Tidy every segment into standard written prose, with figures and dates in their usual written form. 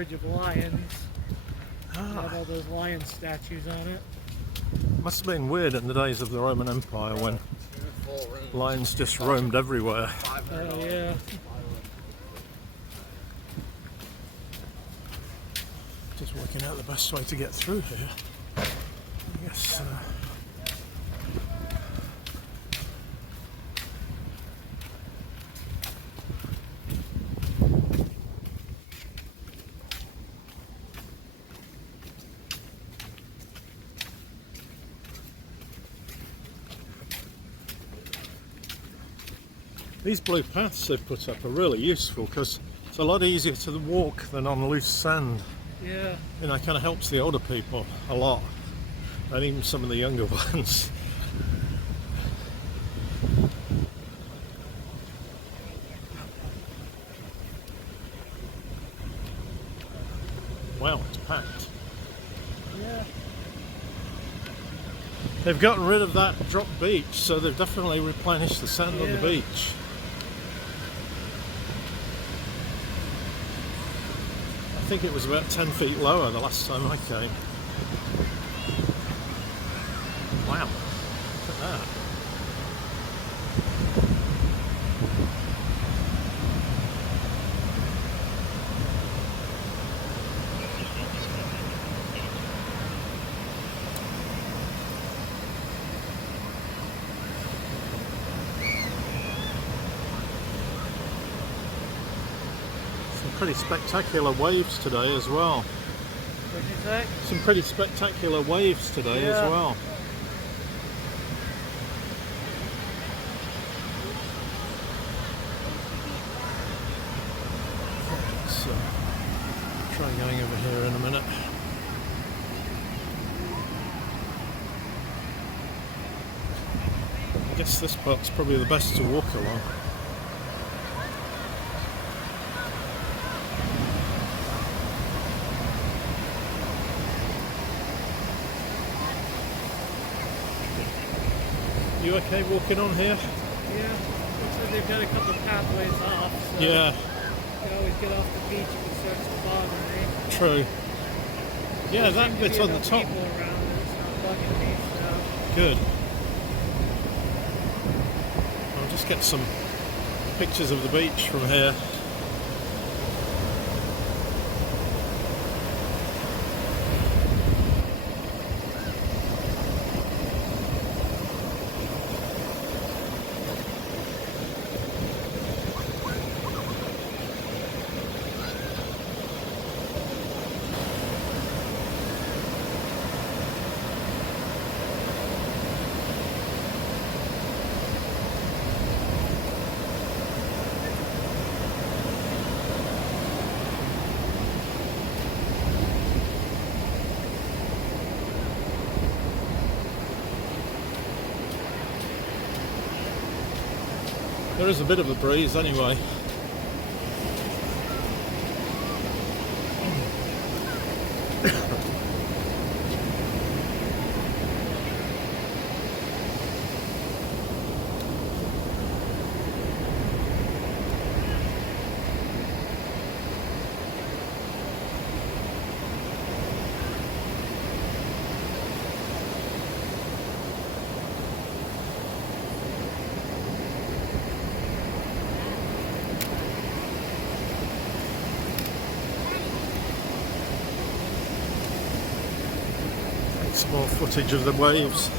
Bridge of Lions. Have all those lion statues on it. Must have been weird in the days of the Roman Empire when lions just roamed everywhere. Oh yeah. Just working out the best way to get through here. I guess. These blue paths they've put up are really useful because it's a lot easier to walk than on loose sand. Yeah. You know, it kind of helps the older people a lot, and even some of the younger ones. Wow, it's packed. Yeah. They've gotten rid of that drop beach, so they've definitely replenished the sand on the beach. I think it was about 10 feet lower the last time I came. Wow, look at that. Pretty spectacular waves today as well. What'd you say? Some pretty spectacular waves today as well. So, try going over here in a minute. I guess this part's probably the best to walk along. You okay walking on here? Yeah. Looks like they've got a couple of pathways off. So Yeah. you can always get off the beach if it starts to bother me. True. Yeah, There that seem to bit be on the enough top. people around and it's not bugging me, so. Good. I'll just get some pictures of the beach from here. There is a bit of a breeze anyway. Some more footage of the waves.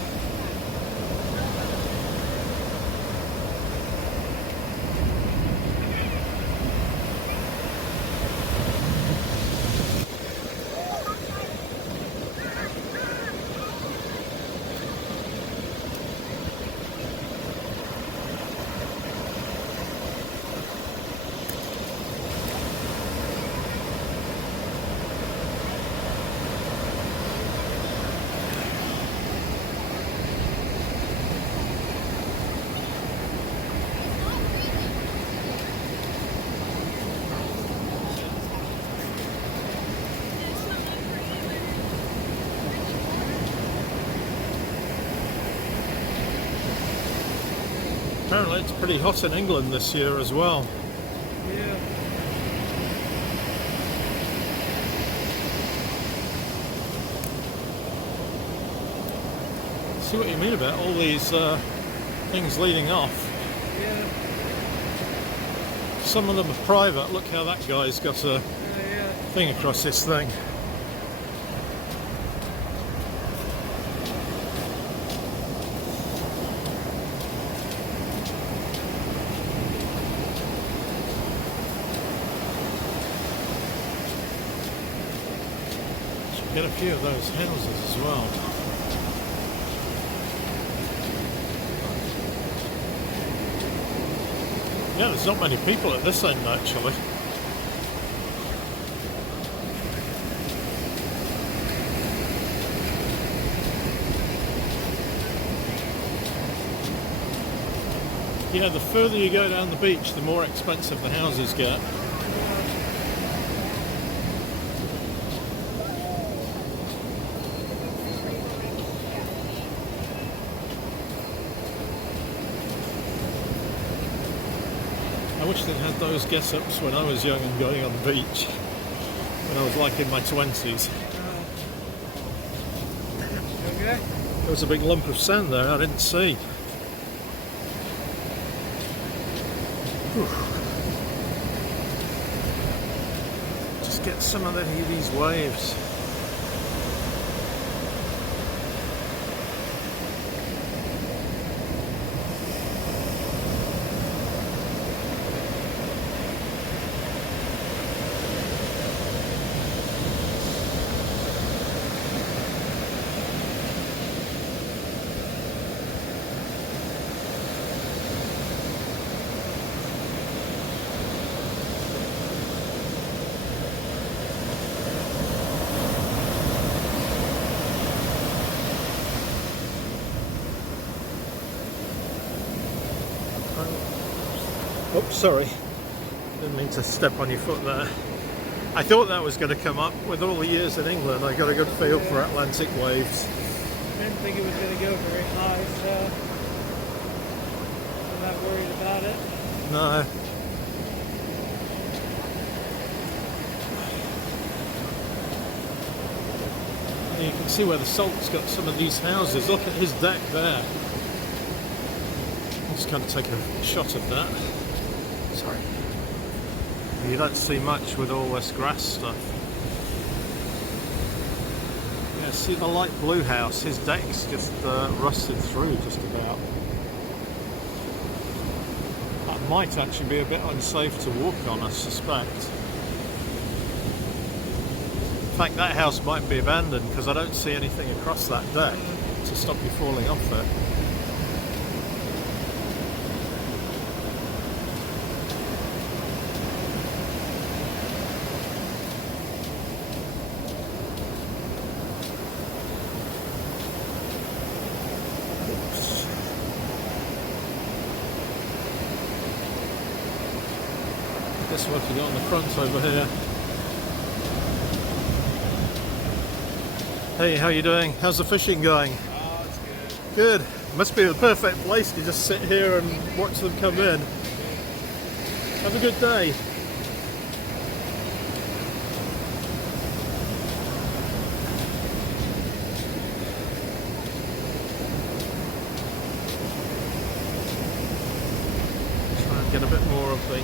Apparently it's pretty hot in England this year as well. Yeah. see what you mean about all these things leading off. Yeah. Some of them are private. Look how that guy's got a Yeah. thing across this thing. Should get a few of those houses as well. Yeah, there's not many people at this end actually. You know, the further you go down the beach, the more expensive the houses get. I wish they had those get-ups when I was young and going on the beach, when I was like in my 20s. Okay. There was a big lump of sand there I didn't see. Whew. Just get some of these waves. Oh, sorry. Didn't mean to step on your foot there. I thought that was going to come up. With all the years in England, I got a good feel for Atlantic waves. Didn't think it was going to go very high, so I'm not worried about it. No. And you can see where the salt's got some of these houses. Look at his deck there. I'm just going to take a shot of that. Sorry. You don't see much with all this grass stuff. Yeah, see the light blue house, his deck's just rusted through just about. That might actually be a bit unsafe to walk on, I suspect. In fact, that house might be abandoned because I don't see anything across that deck to stop you falling off it. Guess what you got on the front over here. Hey, how you doing? How's the fishing going? Oh, it's good. Good. Must be the perfect place to just sit here and watch them come in. Have a good day. Try and get a bit more of the